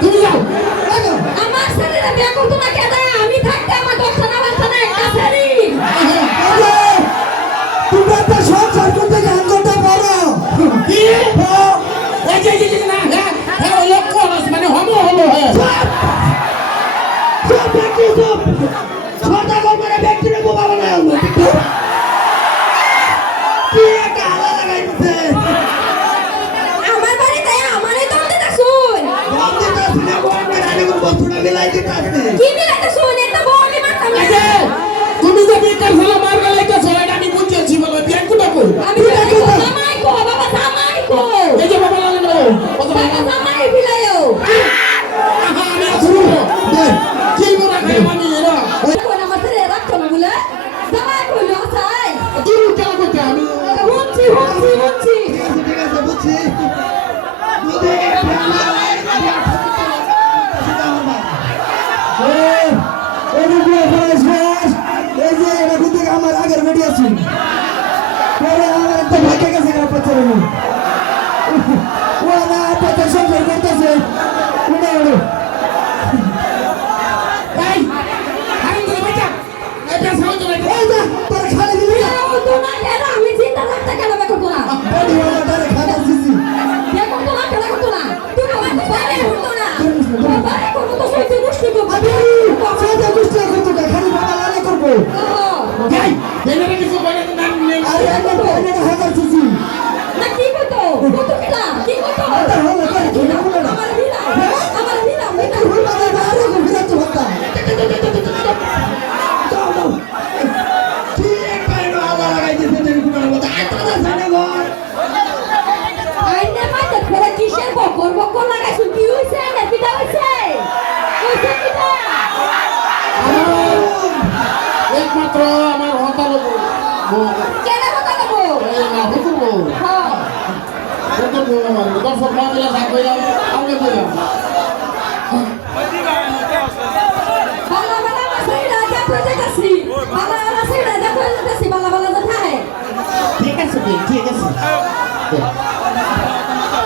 তুমি যাও আমার ছেলেরা বিয়ে করতো না কেন? আমি থাকতে আমার 10টা না 12টা না একটা ছেলে। তুমি একটা সংসার করতে গান করতে পারো কি এই যে না হ্যাঁ হ্যাঁ ওই লোক মানে হলো হ্যাঁ সব ব্যক্তি সব ছোটা করে ব্যক্তিরে বোবা বানায় আনবো কি একটা আলা লাগাইছে আমার বাড়িতে আমারই দম দিতে শুন। বন্ধু তো শুনে বলবে রানী কোন বস্তুটা মিলাই দিতে আসছে কি মিলাইতে শুন? একটা বউ আমি মারতাম না। তুমি যে বিকার ফেলা মার গলাইতেছো এটা আমি বুঝেছি বলো বিয়ে কোটা কই আমি জামাই কো বাবা জামাই কো। এই যে বাবা লাগে না বাবা জামাই বিলায়ও। আমি আসুন কি করে খাই মানি এরা কোন আমার ছেলে রাখতো না বলে জামাই কইলো চাই। তুমি কেন করতে আমি হচ্ছি ঠিক আছে বুঝছি দুধে ফেলা আমার আগের বেটি আছি পরে আমার একটা ভাইকে গেছে পাচ্ছি ও না পাতে সংসার করতেছে উড়ে উড়ে এই আমি তো বেটা এটা সাউন্ড করে এই যা তোর খালি দিবি না ও তো না কেন? আমি চিন্তা করতে কেন বের করতো না? বডি ওটা তারে খাতা দিছি বের করতো না কেন করতো না? তুই আমার তো বাইরে করতো না। বাইরে করতো তো সইতে মুশকি তো আবে সাদা গুষ্টি করতে খালি বাবা লালে করব এই জেনারে কিছু বলে না নেই আরে আমি তো এনে হাজার দিছি না কি করতো? কত কিলা? কি করতো? এটা হলো তার কি না বলে না আমার বিনা তুই ভুল বাবা আরে কো বিরাট তো হতা চলো কি একটা আলা লাগাই দিতে দেরি কোন কথা এত না জানে ঘর আইনে মাইতে করে কিসের বকর লাগাইছ? কি হইছে? না কিটা হইছে? হইছে কিটা? একমাত্র আমার হতালো কেন কথা কবো? এই না হুকুম হ্যাঁ কত বড় আমার দর্শক মামিলা থাকবে আমরা কইলাম বালা বালা মাছইরা যা প্রজেক্টছি বালা বালা সাইরা যা প্রজেক্টছি বালা বালা যা থাকে ঠিক আছে